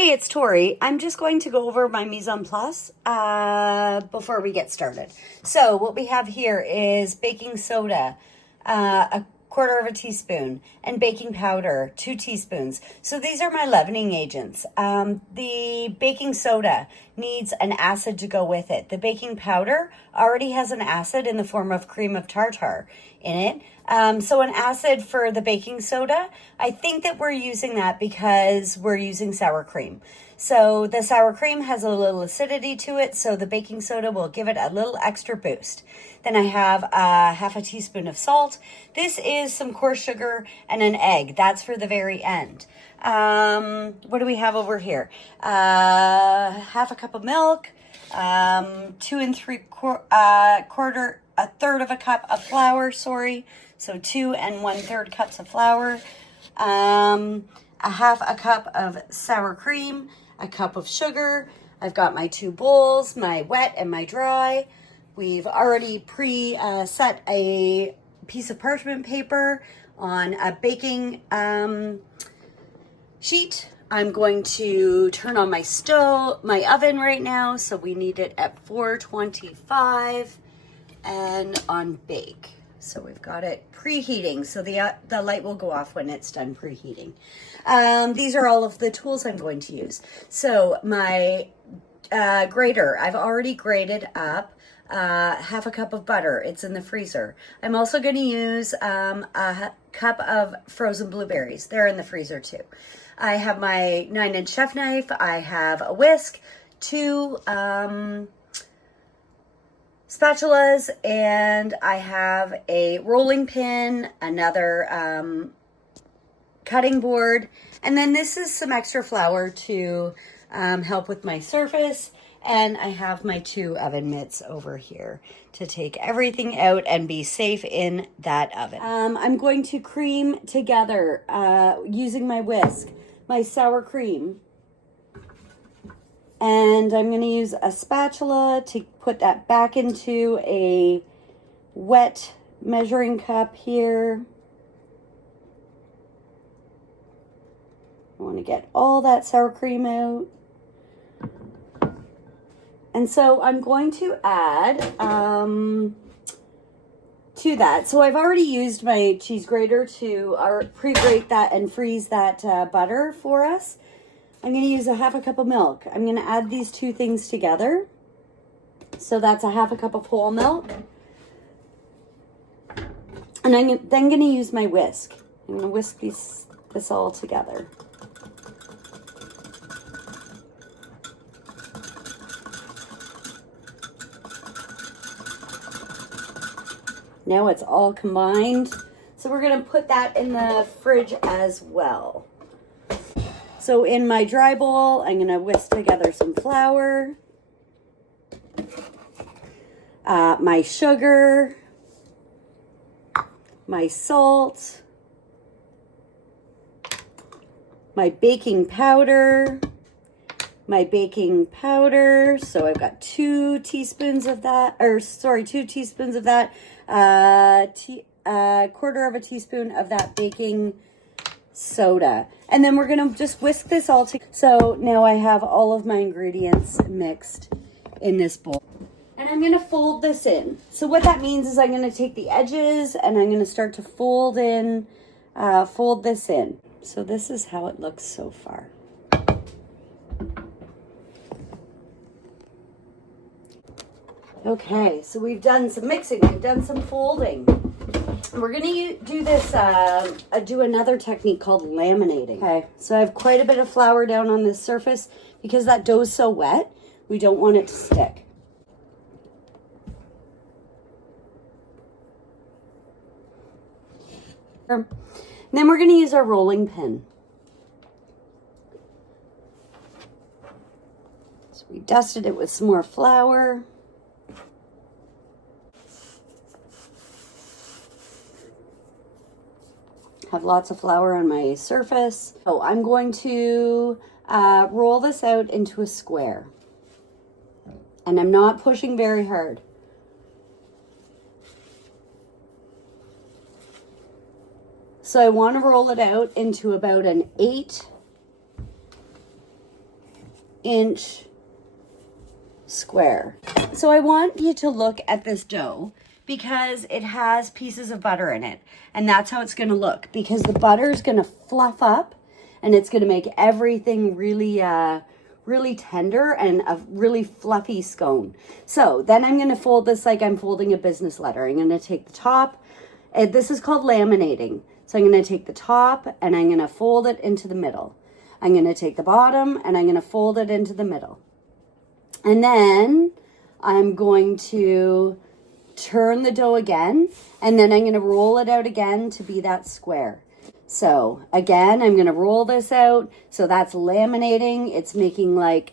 Hey, it's Tori. I'm just going to go over my mise en place before we get started. So what we have here is baking soda, a quarter of a teaspoon, and baking powder, 2 teaspoons. So these are my leavening agents. The baking soda needs an acid to go with it. The baking powder already has an acid in the form of cream of tartar in it. So an acid for the baking soda, I think that we're using that because we're using sour cream. So the sour cream has a little acidity to it, so the baking soda will give it a little extra boost. Then I have half a teaspoon of salt. This is some coarse sugar and an egg. That's for the very end. What do we have over here? Half a cup of milk, 2 3/4, a third of a cup of flour, so 2 1/3 cups of flour, a half a cup of sour cream, a cup of sugar. I've got my 2 bowls, my wet and my dry. We've already set a piece of parchment paper on a baking sheet. I'm going to turn on my oven right now. So we need it at 425 and on bake. So we've got it preheating. So the light will go off when it's done preheating. These are all of the tools I'm going to use. So my grater, I've already grated up half a cup of butter. It's in the freezer. I'm also going to use a cup of frozen blueberries. They're in the freezer too. I have my 9-inch chef knife. I have a whisk, 2 spatulas, and I have a rolling pin, another cutting board, and then this is some extra flour to help with my surface. And I have my 2 oven mitts over here to take everything out and be safe in that oven. I'm going to cream together using my whisk, my sour cream. And I'm going to use a spatula to put that back into a wet measuring cup here. I want to get all that sour cream out. And so I'm going to add to that. So I've already used my cheese grater to pre-grate that and freeze that butter for us. I'm going to use a half a cup of milk. I'm going to add these 2 things together. So that's a half a cup of whole milk. And I'm then going to use my whisk. I'm going to whisk this all together. Now it's all combined. So we're going to put that in the fridge as well. So in my dry bowl, I'm going to whisk together some flour, my sugar, my salt, my baking powder. So I've got 2 teaspoons of that, 2 teaspoons of that, quarter of a teaspoon of that baking soda. And then we're going to just whisk this all together. So now I have all of my ingredients mixed in this bowl. And I'm going to fold this in. So what that means is I'm going to take the edges and I'm going to start to fold this in. So this is how it looks so far. Okay, so we've done some mixing, we've done some folding. We're going to do this, do another technique called laminating. Okay, so I have quite a bit of flour down on this surface because that dough is so wet, we don't want it to stick. And then we're going to use our rolling pin. So we dusted it with some more flour. Have lots of flour on my surface. So I'm going to roll this out into a square. And I'm not pushing very hard. So I want to roll it out into about an 8 inch square. So I want you to look at this dough because it has pieces of butter in it. And that's how it's going to look, because the butter is going to fluff up and it's going to make everything really, really tender and a really fluffy scone. So then I'm going to fold this like I'm folding a business letter. I'm going to take the top. This is called laminating. So I'm going to take the top and I'm going to fold it into the middle. I'm going to take the bottom and I'm going to fold it into the middle. And then I'm going to turn the dough again, and then I'm going to roll it out again to be that square. So again, I'm going to roll this out. So that's laminating. It's making like,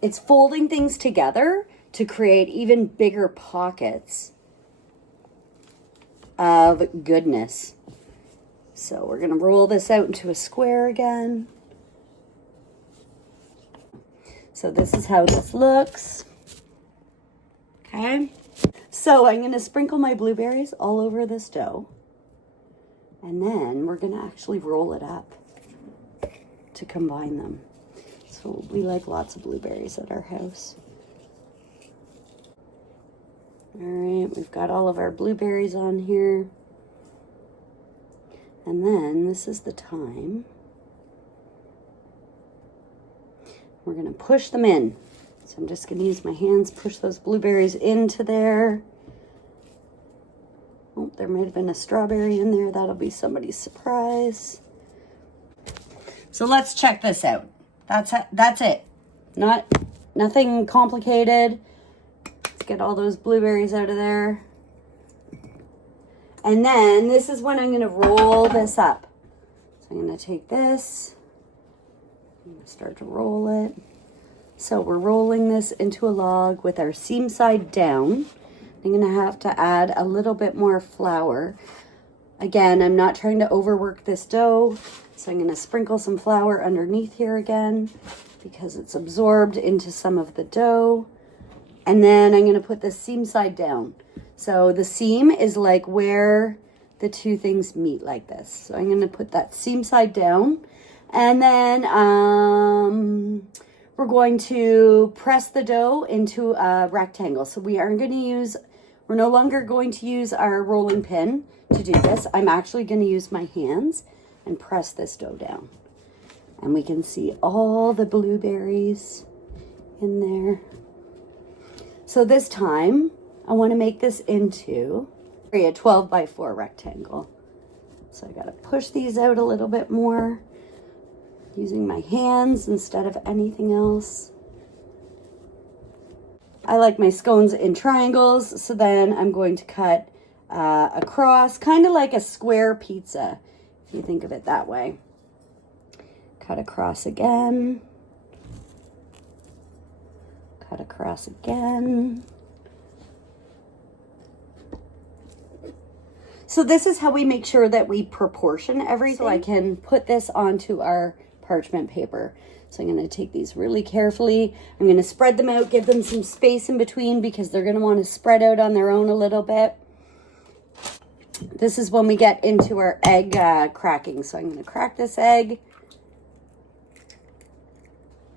it's folding things together to create even bigger pockets of goodness. So we're going to roll this out into a square again. So this is how this looks. Okay. So I'm going to sprinkle my blueberries all over this dough. And then we're going to actually roll it up to combine them. So we like lots of blueberries at our house. All right, we've got all of our blueberries on here. And then this is the time we're going to push them in. So I'm just going to use my hands, push those blueberries into there. Oh, there might have been a strawberry in there. That'll be somebody's surprise. So let's check this out. That's it. Nothing complicated. Let's get all those blueberries out of there. And then this is when I'm going to roll this up. So I'm going to take this. I'm going to start to roll it. So we're rolling this into a log with our seam side down. I'm going to have to add a little bit more flour. Again, I'm not trying to overwork this dough. So I'm going to sprinkle some flour underneath here again because it's absorbed into some of the dough. And then I'm going to put the seam side down. So the seam is like where the two things meet like this. So I'm going to put that seam side down. And then we're going to press the dough into a rectangle. So we're no longer going to use our rolling pin to do this. I'm actually going to use my hands and press this dough down. And we can see all the blueberries in there. So this time, I want to make this into a 12 by 4 rectangle. So I got to push these out a little bit more using my hands instead of anything else. I like my scones in triangles, so then I'm going to cut across, kind of like a square pizza, if you think of it that way. Cut across again. Cut across again. So this is how we make sure that we proportion everything. So I can put this onto our parchment paper. So I'm going to take these really carefully. I'm going to spread them out, give them some space in between because they're going to want to spread out on their own a little bit. This is when we get into our egg cracking. So I'm going to crack this egg.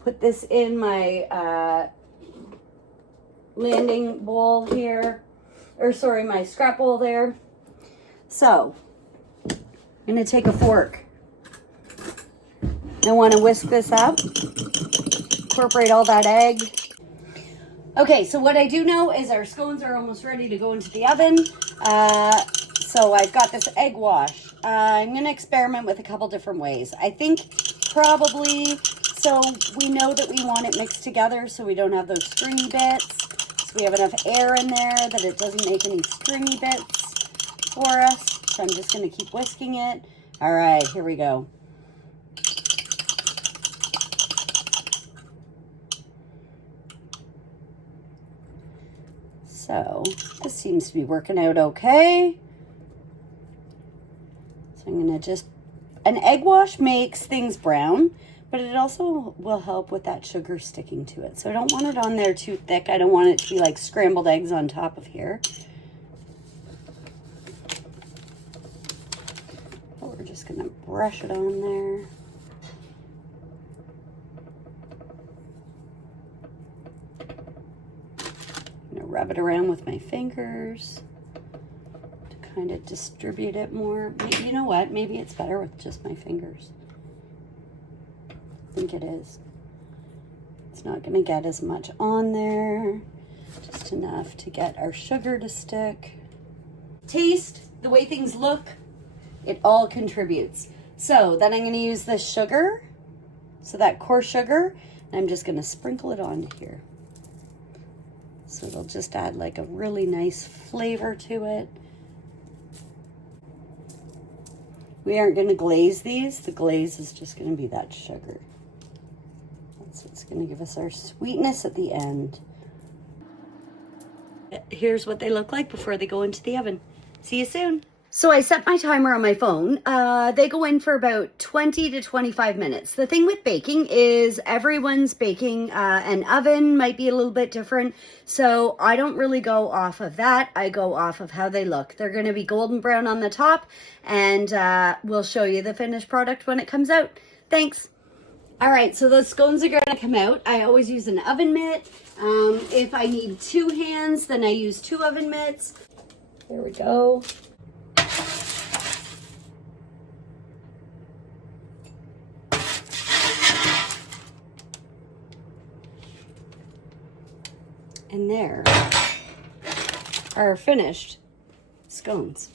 Put this in my landing bowl here. Or sorry, my scrap bowl there. So I'm going to take a fork. I want to whisk this up, incorporate all that egg. Okay, so what I do know is our scones are almost ready to go into the oven. So I've got this egg wash. I'm going to experiment with a couple different ways. I think probably, so we know that we want it mixed together so we don't have those stringy bits. So we have enough air in there that it doesn't make any stringy bits for us. So I'm just going to keep whisking it. All right, here we go. So this seems to be working out okay. So I'm going to just, an egg wash makes things brown, but it also will help with that sugar sticking to it. So I don't want it on there too thick. I don't want it to be like scrambled eggs on top of here. But we're just going to brush it on there. rub it around with my fingers to kind of distribute it more. Maybe, you know what? Maybe it's better with just my fingers. I think it is. It's not going to get as much on there. Just enough to get our sugar to stick. Taste, the way things look, it all contributes. So then I'm going to use the sugar, so that coarse sugar, and I'm just going to sprinkle it on here. So it'll just add like a really nice flavor to it. We aren't going to glaze these. The glaze is just going to be that sugar. That's what's going to give us our sweetness at the end. Here's what they look like before they go into the oven. See you soon. So I set my timer on my phone. They go in for about 20 to 25 minutes. The thing with baking is everyone's baking an oven might be a little bit different. So I don't really go off of that. I go off of how they look. They're going to be golden brown on the top, and we'll show you the finished product when it comes out. Thanks. All right, so those scones are going to come out. I always use an oven mitt. If I need 2 hands, then I use 2 oven mitts. There we go. And there are finished scones.